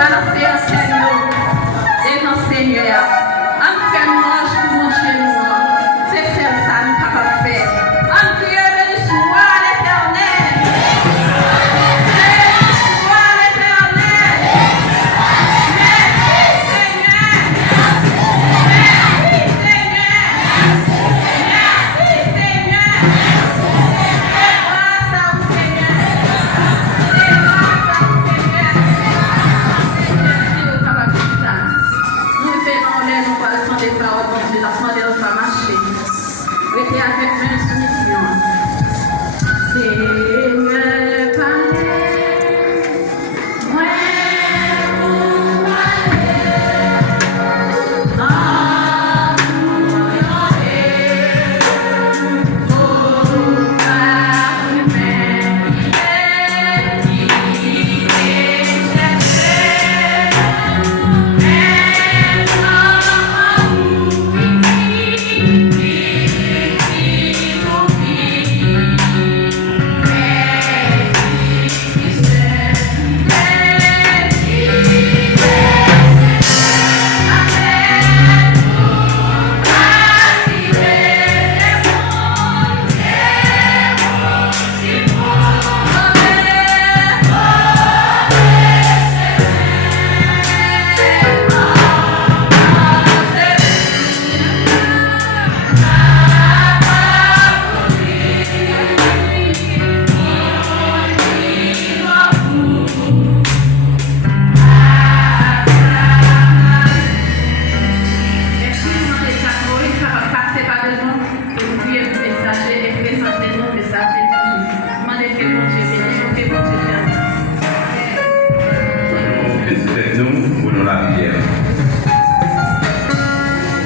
balancer enseigne et Seigneur. En fait, moi, je vous montre chez nous. C'est ça, nous pas faire. En Dieu, béni soit l'Éternel. Béni soit l'Éternel. Merci Seigneur. Merci Seigneur. Merci Seigneur. Et grâce à vous Seigneur. Et grâce à vous Seigneur. Nous faisons honneur, nous parlons des paroles, bon Dieu, la semaine de notre marché. Restez avec même soumission. Seigneur, parlez, moi, vous parlez,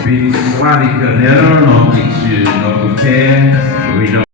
Béni soit l'Éternel, notre Dieu, notre Père,